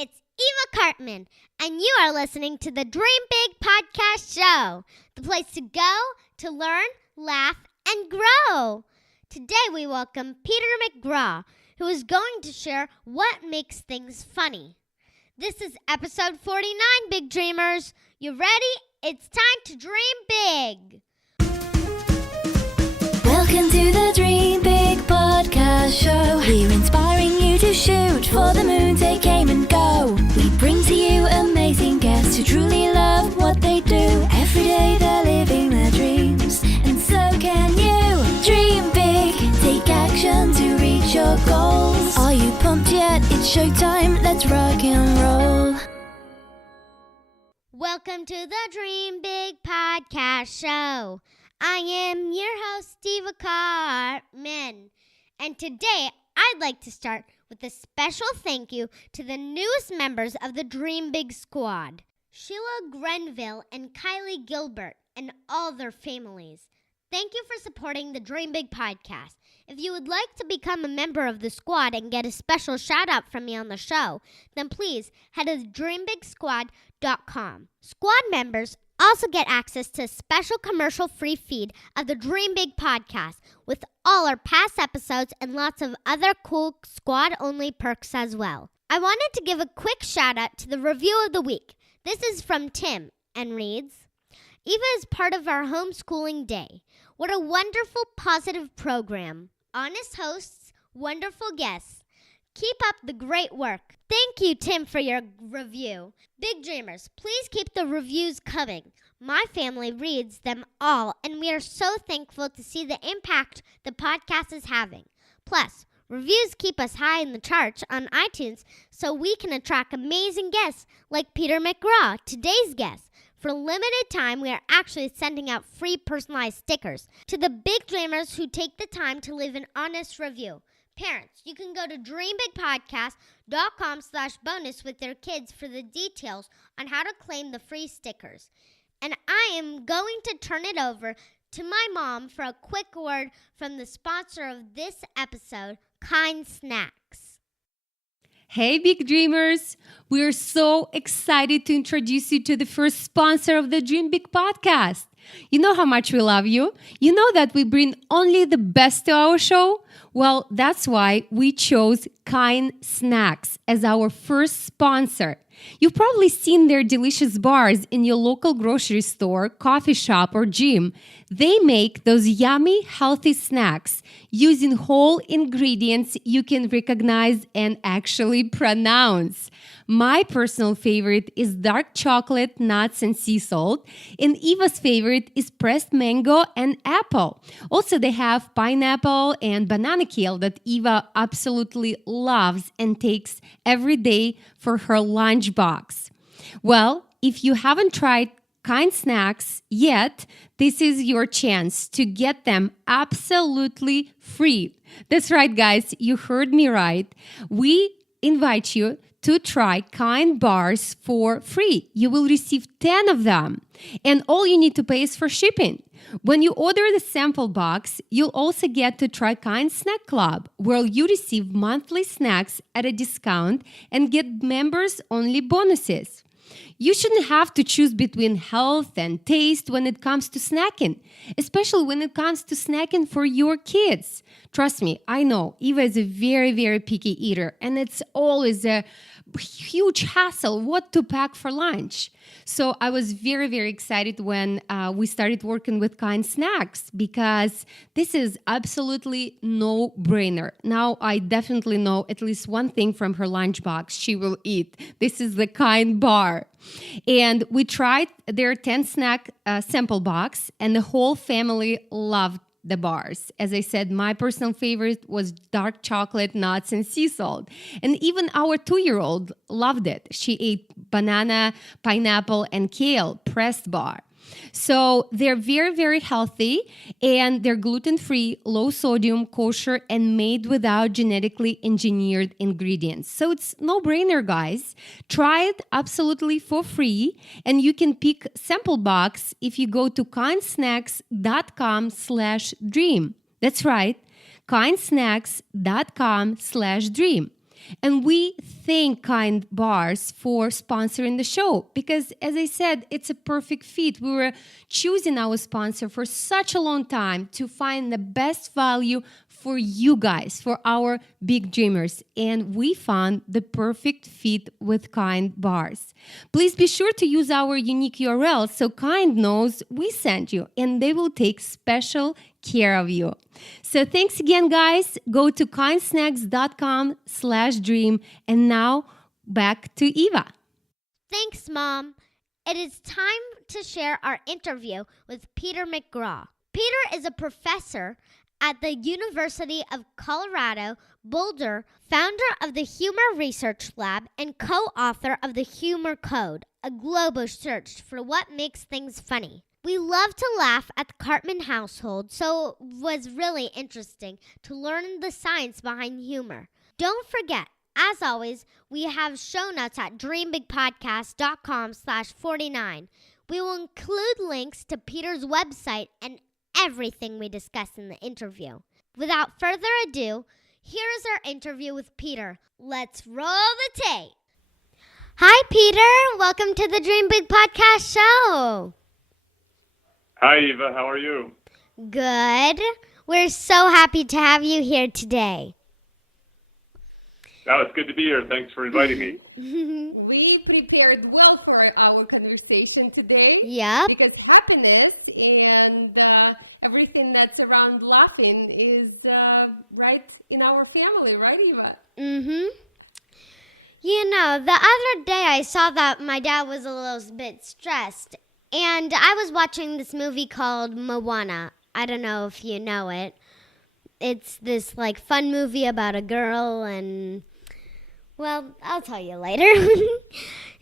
it's Eva Cartman, and you are listening to the Dream Big Podcast Show, the place to go to learn, laugh, and grow. Today we welcome Peter McGraw, who is going to share what makes things funny. This is episode 49, Big Dreamers. You ready? It's time to dream big. Welcome to the Dream Big Podcast Show. We're inspiring you to shoot for the moon, take aim and go. We bring to you amazing guests who truly love what they do. Every day they're living their dreams, and so can you. Dream big, take action to reach your goals. Are you pumped yet? It's showtime, let's rock and roll. Welcome to the Dream Big Podcast Show. I am your host, Eva Cartman, and today I'd like to start with a special thank you to the newest members of the Dream Big Squad, Sheila Grenville and Kylie Gilbert and all their families. Thank you for supporting the Dream Big podcast. If you would like to become a member of the squad and get a special shout-out from me on the show, then please head to dreambigsquad.com. Squad members also get access to a special commercial-free feed of the Dream Big podcast with all our past episodes and lots of other cool squad-only perks as well. I wanted to give a quick shout-out to the review of the week. This is from Tim and reads, Eva is part of our homeschooling day. What a wonderful, positive program. Honest hosts, wonderful guests. Keep up the great work. Thank you, Tim, for your review. Big Dreamers, please keep the reviews coming. My family reads them all, and we are so thankful to see the impact the podcast is having. Plus, reviews keep us high in the charts on iTunes so we can attract amazing guests like Peter McGraw, today's guest. For a limited time, we are actually sending out free personalized stickers to the Big Dreamers who take the time to leave an honest review. Parents, you can go to dreambigpodcast.com/bonus with their kids for the details on how to claim the free stickers. And I am going to turn it over to my mom for a quick word from the sponsor of this episode, Kind Snacks. Hey, Big Dreamers! We're so excited to introduce you to the first sponsor of the Dream Big podcast. You know how much we love you. You know that we bring only the best to our show. Well, that's why we chose Kind Snacks as our first sponsor. You've probably seen their delicious bars in your local grocery store, coffee shop, or gym. They make those yummy, healthy snacks using whole ingredients you can recognize and actually pronounce. My personal favorite is dark chocolate, nuts, and sea salt. And Eva's favorite is pressed mango and apple. Also, they have pineapple and banana kale that Eva absolutely loves and takes every day for her lunchbox. Well, if you haven't tried Kind Snacks yet, this is your chance to get them absolutely free. That's right, guys. You heard me right. We invite you to try Kind bars for free. You will receive 10 of them, and all you need to pay is for shipping. When you order the sample box, you'll also get to try Kind Snack Club, where you receive monthly snacks at a discount and get members-only bonuses. You shouldn't have to choose between health and taste when it comes to snacking, especially when it comes to snacking for your kids. Trust me, I know Eva is a very, very picky eater, and it's always a huge hassle what to pack for lunch. So I was very, very excited when we started working with Kind Snacks because this is absolutely no-brainer. Now I definitely know at least one thing from her lunchbox she will eat. This is the Kind bar. And we tried their 10 snack sample box, and the whole family loved the bars. As I said, my personal favorite was dark chocolate, nuts, and sea salt. And even our 2-year-old loved it. She ate banana, pineapple, and kale pressed bar. So they're very, very healthy, and they're gluten-free, low sodium, kosher, and made without genetically engineered ingredients. So it's no-brainer, guys. Try it absolutely for free, and you can pick sample box if you go to kindsnacks.com/dream. That's right, kindsnacks.com/dream. And we thank Kind Bars for sponsoring the show because, as I said, it's a perfect fit. We were choosing our sponsor for such a long time to find the best value for you guys, for our big dreamers. And we found the perfect fit with Kind Bars. Please be sure to use our unique URL so Kind knows we sent you and they will take special care of you. So thanks again, guys. Go to kindsnacks.com/dream. And now back to Eva. Thanks, Mom. It is time to share our interview with Peter McGraw. Peter is a professor at the University of Colorado Boulder, founder of the Humor Research Lab and co-author of the Humor Code, a global search for what makes things funny. We love to laugh at the Cartman household, so it was really interesting to learn the science behind humor. Don't forget, as always, we have show notes at dreambigpodcast.com/49. We will include links to Peter's website and everything we discussed in the interview. Without further ado, here is our interview with Peter. Let's roll the tape. Hi, Peter. Welcome to the Dream Big Podcast show. Hi, Eva. How are you? Good. We're so happy to have you here today. Oh, it's good to be here. Thanks for inviting me. We prepared well for our conversation today. Yep. Because happiness and everything that's around laughing is right in our family, right, Eva? Mm-hmm. You know, the other day I saw that my dad was a little bit stressed. And I was watching this movie called Moana. I don't know if you know it. It's this like fun movie about a girl and, well, I'll tell you later.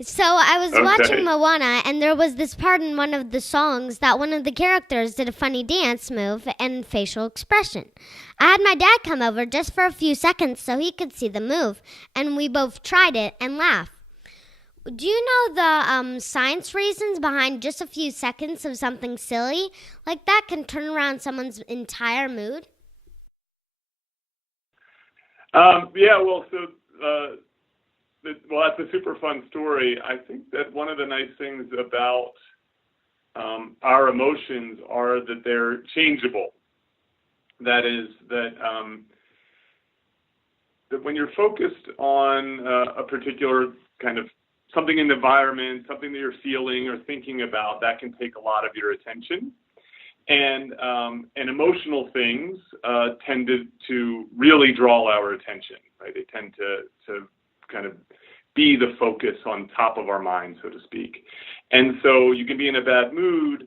So I was watching Moana and there was this part in one of the songs that one of the characters did a funny dance move and facial expression. I had my dad come over just for a few seconds so he could see the move, and we both tried it and laughed. Do you know the science reasons behind just a few seconds of something silly like that can turn around someone's entire mood? That's a super fun story. I think that one of the nice things about our emotions are that they're changeable. That is, that when you're focused on a particular kind of something in the environment, something that you're feeling or thinking about, that can take a lot of your attention. And emotional things tended to really draw our attention, right? They tend to kind of be the focus on top of our mind, so to speak. And so you can be in a bad mood,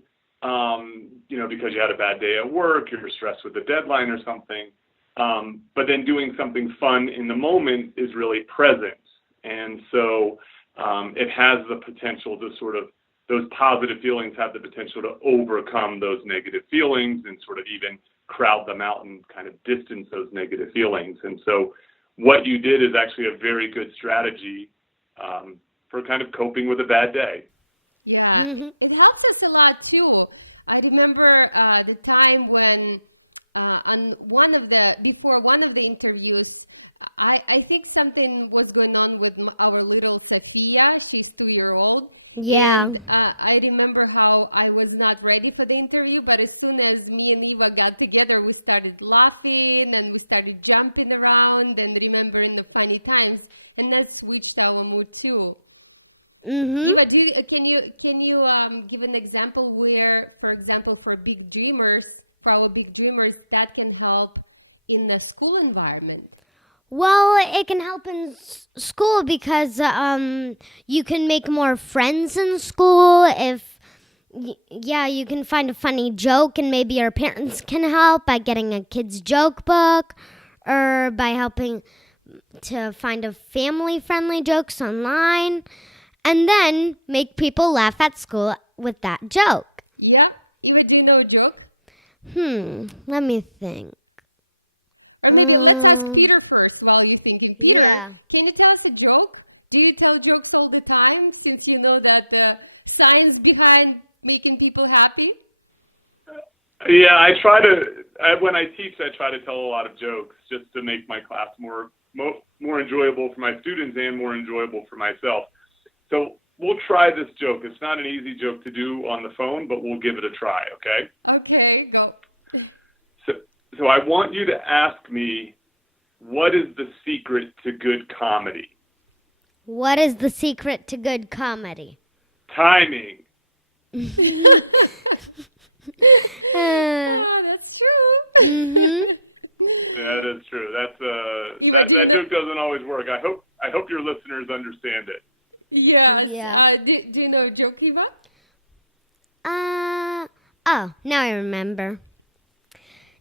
because you had a bad day at work, you're stressed with a deadline or something. But then doing something fun in the moment is really present. And so it has the potential to sort of, those positive feelings have the potential to overcome those negative feelings and sort of even crowd them out and kind of distance those negative feelings. And so what you did is actually a very good strategy for kind of coping with a bad day. Yeah, it helps us a lot too. I remember the time when before one of the interviews, I think something was going on with our little Sophia. She's 2-year-old. Yeah. And I remember how I was not ready for the interview, but as soon as me and Eva got together, we started laughing and we started jumping around and remembering the funny times, and that switched our mood too. Mm-hmm. Eva, can you give an example where, for example, for our big dreamers, that can help in the school environment? Well, it can help in school because you can make more friends in school. You can find a funny joke, and maybe your parents can help by getting a kid's joke book or by helping to find a family-friendly jokes online, and then make people laugh at school with that joke. Yeah. Eva, do you know a joke? Let me think. Or maybe let's ask Peter first while you're thinking. Peter, Can you tell us a joke? Do you tell jokes all the time since you know that the science behind making people happy? Yeah, when I teach, I try to tell a lot of jokes just to make my class more more enjoyable for my students and more enjoyable for myself. So we'll try this joke. It's not an easy joke to do on the phone, but we'll give it a try, okay? Okay, go. So I want you to ask me, what is the secret to good comedy? What is the secret to good comedy? Timing. That's true. That is true. That's Eva, that know? joke doesn't always work. I hope your listeners understand it. Yes. Yeah. Do you know a joke, Eva? Oh, now I remember.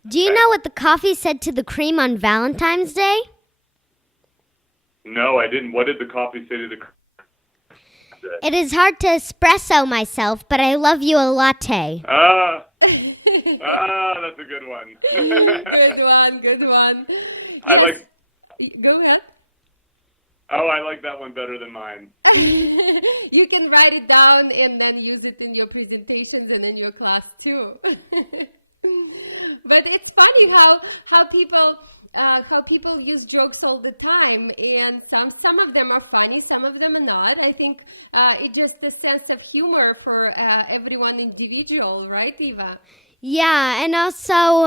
Do you know what the coffee said to the cream on Valentine's Day? No, I didn't. What did the coffee say to the cream? It is hard to espresso myself, but I love you a latte. That's a good one. Good one. Yes. Go ahead. Oh, I like that one better than mine. You can write it down and then use it in your presentations and in your class too. But it's funny how people use jokes all the time, and some of them are funny, some of them are not. I think it's just a sense of humor for everyone individual, right, Eva? Yeah, and also,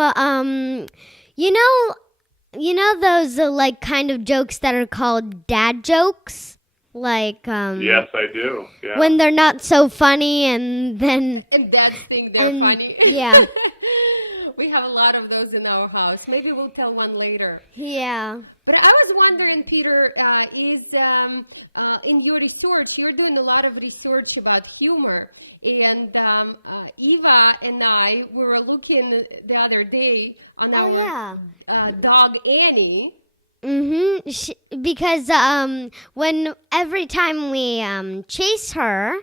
you know those like kind of jokes that are called dad jokes? Like, yes, I do. Yeah. When they're not so funny, and then dads think they're funny. Yeah. We have a lot of those in our house. Maybe we'll tell one later. Yeah. But I was wondering, Peter, is in your research, you're doing a lot of research about humor. And Eva and I, we were looking the other day on our dog, Annie. Because when every time we chase her,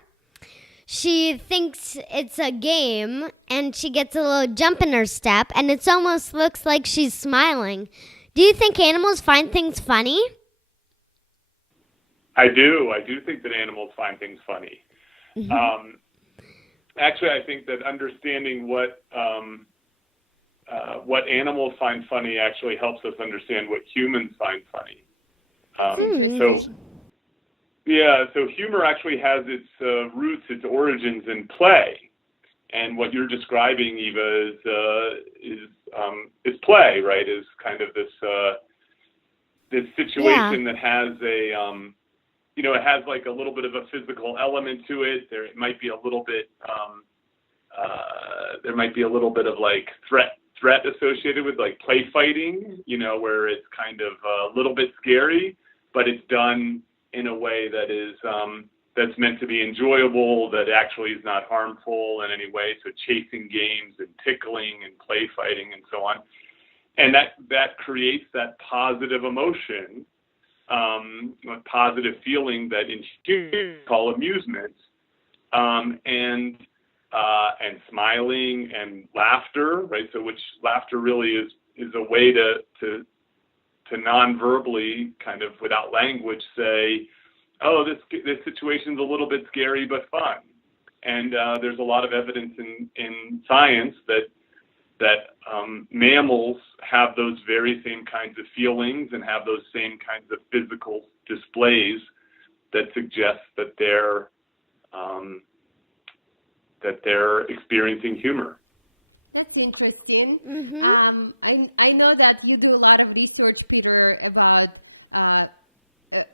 she thinks it's a game, and she gets a little jump in her step, and it almost looks like she's smiling. Do you think animals find things funny? I do. I do think that animals find things funny. Actually, I think that understanding what animals find funny actually helps us understand what humans find funny. That's interesting. So humor actually has its roots, its origins in play, and what you're describing, Eva, is play, right? Is kind of this situation that has a it has like a little bit of a physical element to it. It might be a little bit there might be a little bit of like threat associated with like play fighting, where it's kind of a little bit scary, but it's done in a way that is that's meant to be enjoyable, that actually is not harmful in any way. So chasing games and tickling and play fighting and so on, and that creates that positive emotion, positive feeling that in humans call amusement, and smiling and laughter, right? So which laughter really is a way to non-verbally, kind of without language, say, oh, this situation's a little bit scary but fun. And there's a lot of evidence in science that mammals have those very same kinds of feelings and have those same kinds of physical displays that suggest that they're experiencing humor. That's interesting. I know that you do a lot of research, Peter, about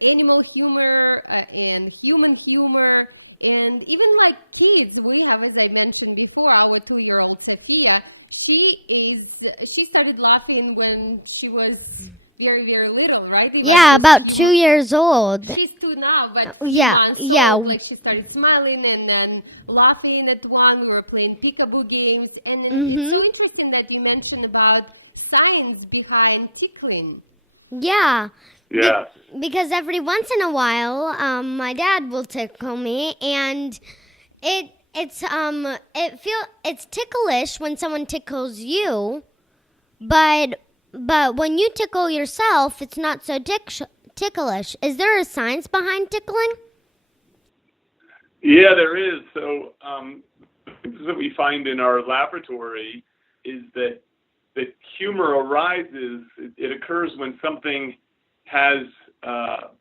animal humor and human humor, and even like kids. We have, as I mentioned before, our 2-year-old Sophia. She started laughing when she was very, very little, right? Yeah, about 2 years old. She's 2 now, but few months old. Like, she started smiling and then laughing at one. We were playing peekaboo games. And it's so interesting that you mentioned about science behind tickling. Yeah. Yes. Because every once in a while, my dad will tickle me, and it's ticklish when someone tickles you, but when you tickle yourself, it's not so ticklish. Is there a science behind tickling? Yeah, there is. So the things that we find in our laboratory is that humor arises. It occurs when something has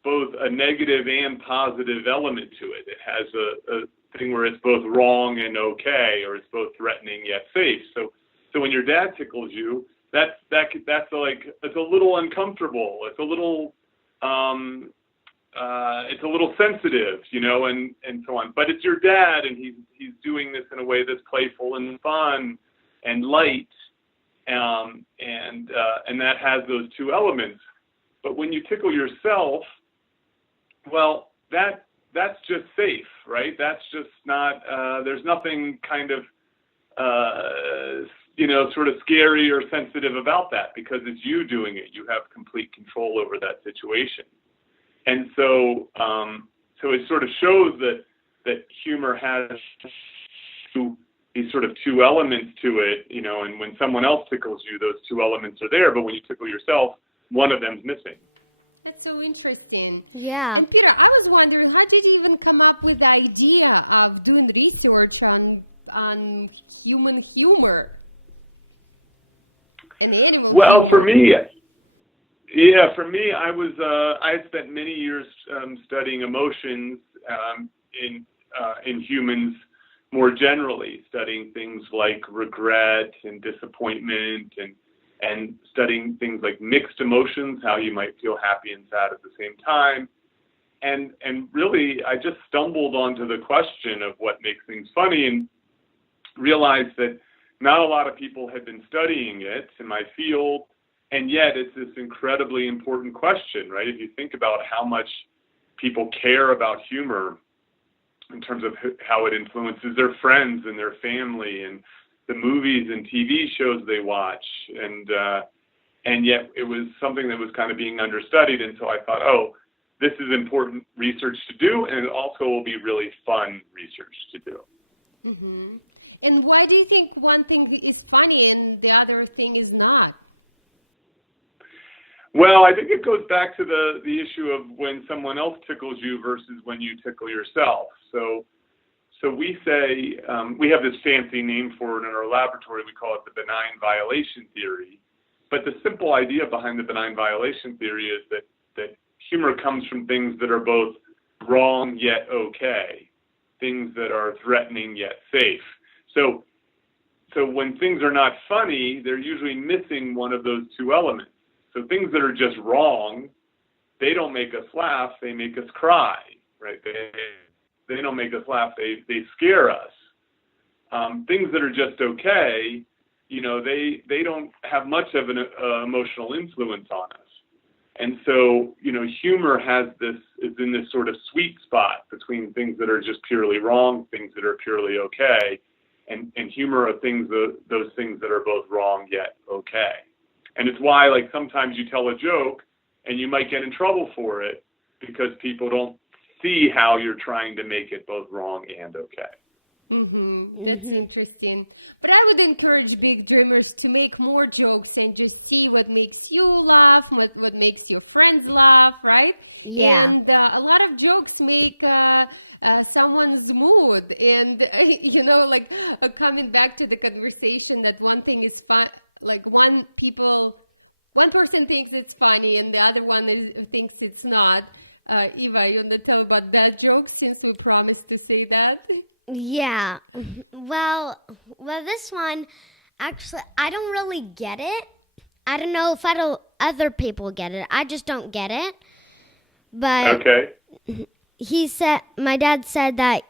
both a negative and positive element to it. It has a thing where it's both wrong and okay, or it's both threatening yet safe. So when your dad tickles you, that's like, it's a little uncomfortable. It's a little sensitive, and so on. But it's your dad, and he's doing this in a way that's playful and fun and light, and that has those two elements. But when you tickle yourself, well, that's just safe, right? That's just not. There's nothing kind of sort of scary or sensitive about that, because it's you doing it. You have complete control over that situation. And so it sort of shows that humor has these sort of two elements to it, and when someone else tickles you, those two elements are there, but when you tickle yourself, one of them's missing. That's so interesting. Yeah. And Peter, I was wondering, how did you even come up with the idea of doing research on human humor and animal humor? Well, for me, I had spent many years studying emotions in humans more generally, studying things like regret and disappointment, and studying things like mixed emotions, how you might feel happy and sad at the same time. And really, I just stumbled onto the question of what makes things funny, and realized that not a lot of people had been studying it in my field. And yet it's this incredibly important question, right? If you think about how much people care about humor in terms of how it influences their friends and their family and the movies and TV shows they watch. And yet it was something that was kind of being understudied. And so I thought, this is important research to do, and it also will be really fun research to do. Mm-hmm. And why do you think one thing is funny and the other thing is not? Well, I think it goes back to the issue of when someone else tickles you versus when you tickle yourself. So we say, we have this fancy name for it in our laboratory. We call it the benign violation theory. But the simple idea behind the benign violation theory is that humor comes from things that are both wrong yet okay, things that are threatening yet safe. So when things are not funny, they're usually missing one of those two elements. So things that are just wrong, they don't make us laugh, they make us cry, right? They don't make us laugh, they scare us. Things that are just okay, they don't have much of an emotional influence on us. And so, humor is in this sort of sweet spot between things that are just purely wrong, things that are purely okay, and humor are those things that are both wrong yet okay. And it's why, like, sometimes you tell a joke and you might get in trouble for it because people don't see how you're trying to make it both wrong and okay. Mm-hmm. That's interesting. But I would encourage big dreamers to make more jokes and just see what makes you laugh, what makes your friends laugh, right? Yeah. And a lot of jokes make someone's mood. And, coming back to the conversation that one thing is fun, like one person thinks it's funny and the other one thinks it's not. Eva, you want to tell about that joke since we promised to say that? Yeah. Well, this one, actually, I don't really get it. I don't know if other people get it. I just don't get it. But okay. My dad said that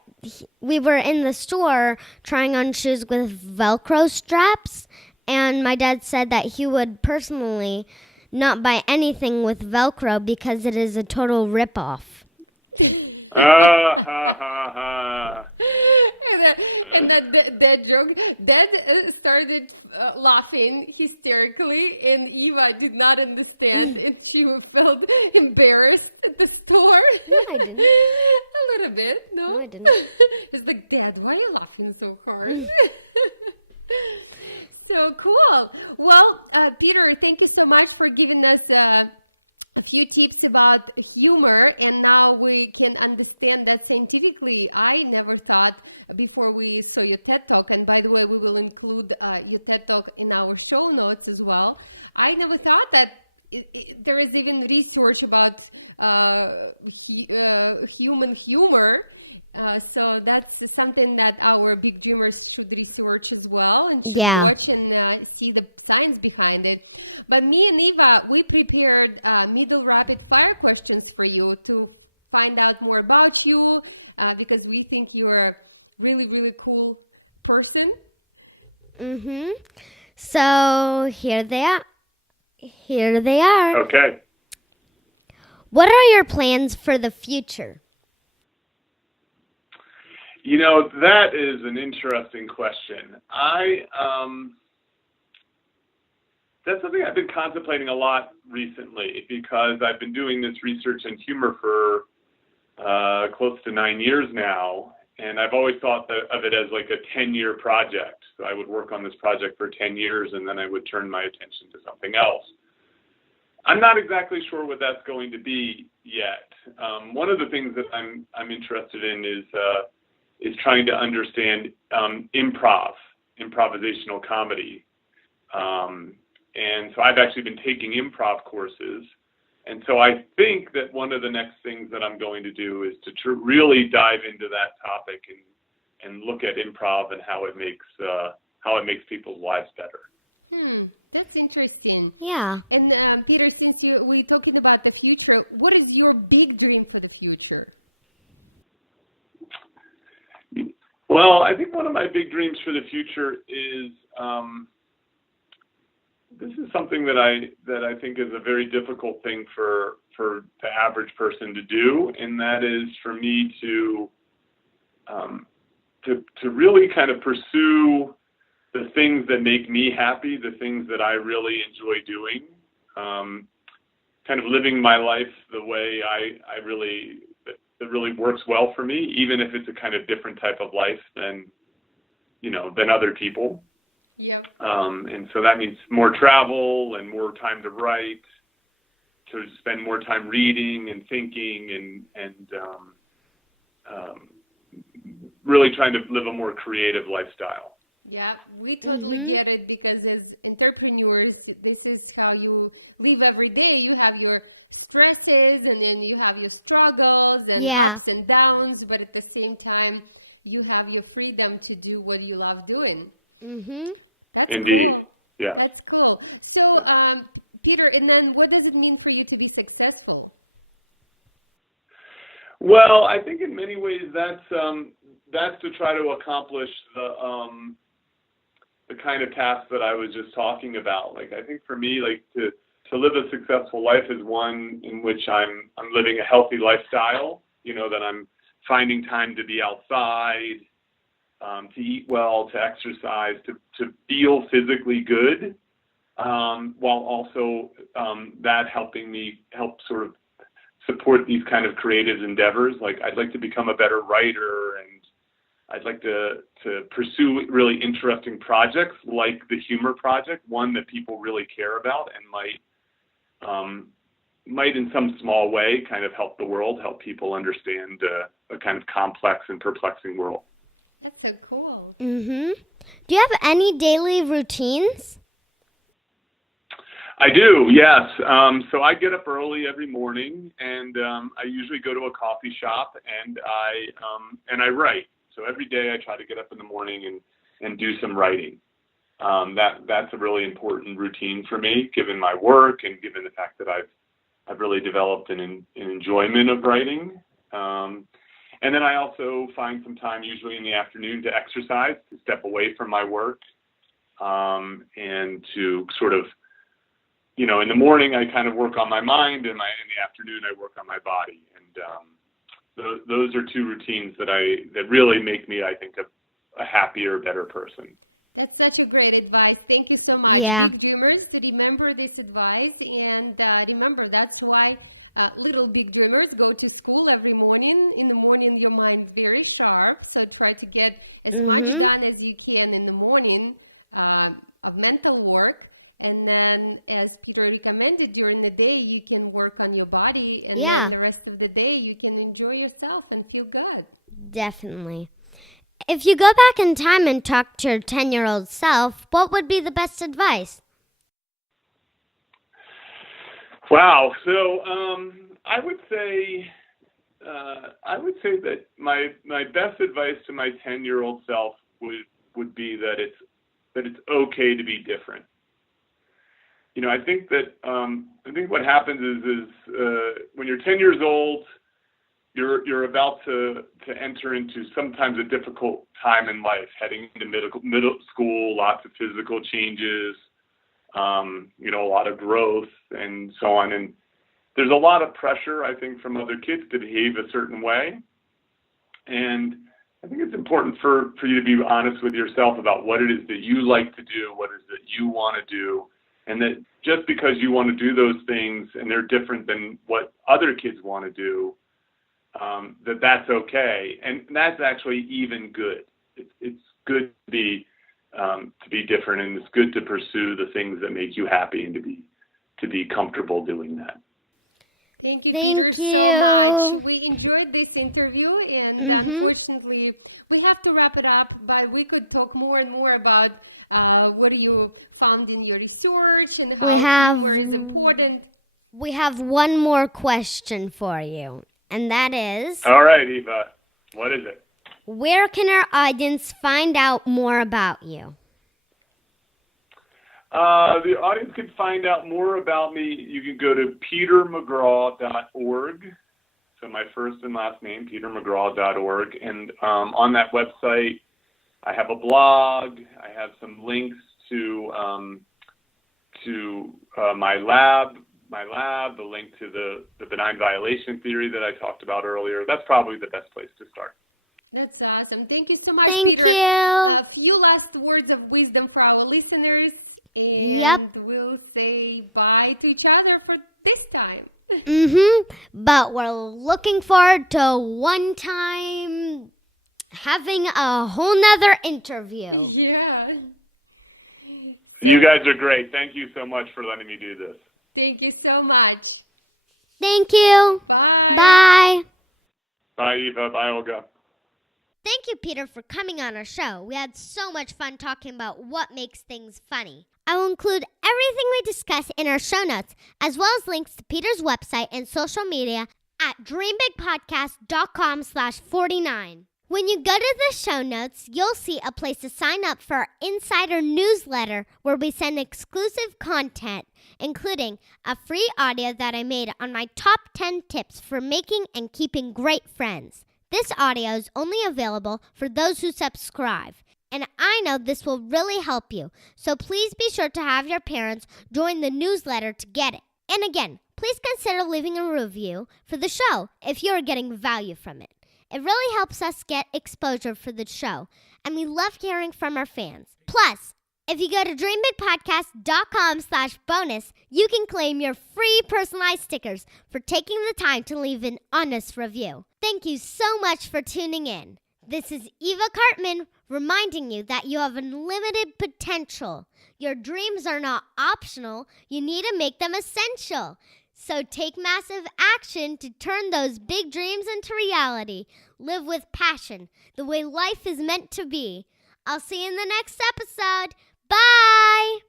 we were in the store trying on shoes with Velcro straps, and my dad said that he would personally not buy anything with Velcro because it is a total ripoff. And that joke, Dad started laughing hysterically, and Eva did not understand, and she felt embarrassed at the store. No, I didn't. A little bit, no? No, I didn't. It's like, Dad, why are you laughing so hard? So cool. Well, Peter, thank you so much for giving us a few tips about humor, and now we can understand that scientifically. I never thought before we saw your TED Talk, and by the way, we will include your TED Talk in our show notes as well. I never thought that there is even research about human humor. So that's something that our big dreamers should research as well and should watch and see the science behind it. But me and Eva, we prepared middle rapid fire questions for you to find out more about you because we think you're a really, really cool person. Mm-hmm. So here they are. Okay. What are your plans for the future? You know, that is an interesting question. That's something I've been contemplating a lot recently because I've been doing this research in humor for close to 9 years now. And I've always thought of it as like a 10-year project. So I would work on this project for 10 years and then I would turn my attention to something else. I'm not exactly sure what that's going to be yet. One of the things that I'm interested in is trying to understand improvisational comedy. And so I've actually been taking improv courses. And so I think that one of the next things that I'm going to do is to really dive into that topic and look at improv and how it makes people's lives better. That's interesting. Yeah. And Peter, since we're talking about the future, what is your big dream for the future? Well, I think one of my big dreams for the future is this is something that I think is a very difficult thing for the average person to do, and that is for me to really kind of pursue the things that make me happy, the things that I really enjoy doing, kind of living my life the way that really works well for me, even if it's a kind of different type of life than other people. Yep. And so that means more travel and more time to write, to spend more time reading and thinking and really trying to live a more creative lifestyle. Yeah, we totally get it because as entrepreneurs, this is how you live every day. You have your stresses and then you have your struggles and ups and downs, but at the same time, you have your freedom to do what you love doing. Mm-hmm. That's Indeed. Cool. Yeah. That's cool. So, Peter, and then what does it mean for you to be successful? Well, I think in many ways that's to try to accomplish the kind of task that I was just talking about. Like, I think for me, like to live a successful life is one in which I'm living a healthy lifestyle. That I'm finding time to be outside, to eat well, to exercise, to feel physically good, while also that helping me help sort of support these kind of creative endeavors. Like I'd like to become a better writer, and I'd like to pursue really interesting projects like the Humor Project, one that people really care about and might in some small way kind of help the world, help people understand a kind of complex and perplexing world. That's so cool. Mm-hmm. Do you have any daily routines? I do, yes. So I get up early every morning, and I usually go to a coffee shop, and I write. So every day I try to get up in the morning and do some writing. That's a really important routine for me, given my work and given the fact that I've really developed an enjoyment of writing. And then I also find some time, usually in the afternoon, to exercise, to step away from my work, and to sort of, in the morning I kind of work on my mind, and in the afternoon I work on my body. And those are two routines that really make me, I think, a happier, better person. That's such a great advice. Thank you so much. Yeah. Big dreamers, remember this advice. And remember, that's why little big dreamers go to school every morning. In the morning, your mind's very sharp. So try to get as much done as you can in the morning of mental work. And then, as Peter recommended, during the day, you can work on your body. And then the rest of the day, you can enjoy yourself and feel good. Definitely. If you go back in time and talk to your 10-year-old self, what would be the best advice? Wow. So I would say that my best advice to my 10-year-old self would be that it's okay to be different. I think what happens is when you're 10 years old, you're about to enter into sometimes a difficult time in life, heading into middle school, lots of physical changes, a lot of growth and so on. And there's a lot of pressure, I think, from other kids to behave a certain way. And I think it's important for you to be honest with yourself about what it is that you like to do, what it is that you want to do, and that just because you want to do those things and they're different than what other kids want to do, that's okay. And that's actually even good. It's good to be different, and it's good to pursue the things that make you happy and to be comfortable doing that. Thank you, Peter, so much. We enjoyed this interview, and unfortunately, we have to wrap it up, but we could talk more and more about what you found in your research and how humor is important. We have one more question for you, and that is... All right, Eva. What is it? Where can our audience find out more about you? The audience can find out more about me. You can go to petermcgraw.org. So my first and last name, petermcgraw.org. And on that website, I have a blog. I have some links to my lab, the link to the benign violation theory that I talked about earlier. That's probably the best place to start. That's awesome. Thank you so much, Thank Peter. you. A few last words of wisdom for our listeners, and we'll say bye to each other for this time. But we're looking forward to one time having a whole nother interview. Yeah. So, You guys are great. Thank you so much for letting me do this. Thank you so much. Thank you. Bye. Bye. Bye, Eva. Bye, Olga. Thank you, Peter, for coming on our show. We had so much fun talking about what makes things funny. I will include everything we discuss in our show notes, as well as links to Peter's website and social media at dreambigpodcast.com/49. When you go to the show notes, you'll see a place to sign up for our insider newsletter where we send exclusive content, including a free audio that I made on my top 10 tips for making and keeping great friends. This audio is only available for those who subscribe, and I know this will really help you. So please be sure to have your parents join the newsletter to get it. And again, please consider leaving a review for the show if you are getting value from it. It really helps us get exposure for the show, and we love hearing from our fans. Plus, if you go to dreambigpodcast.com/bonus, you can claim your free personalized stickers for taking the time to leave an honest review. Thank you so much for tuning in. This is Eva Cartman reminding you that you have unlimited potential. Your dreams are not optional. You need to make them essential. So take massive action to turn those big dreams into reality. Live with passion, the way life is meant to be. I'll see you in the next episode. Bye!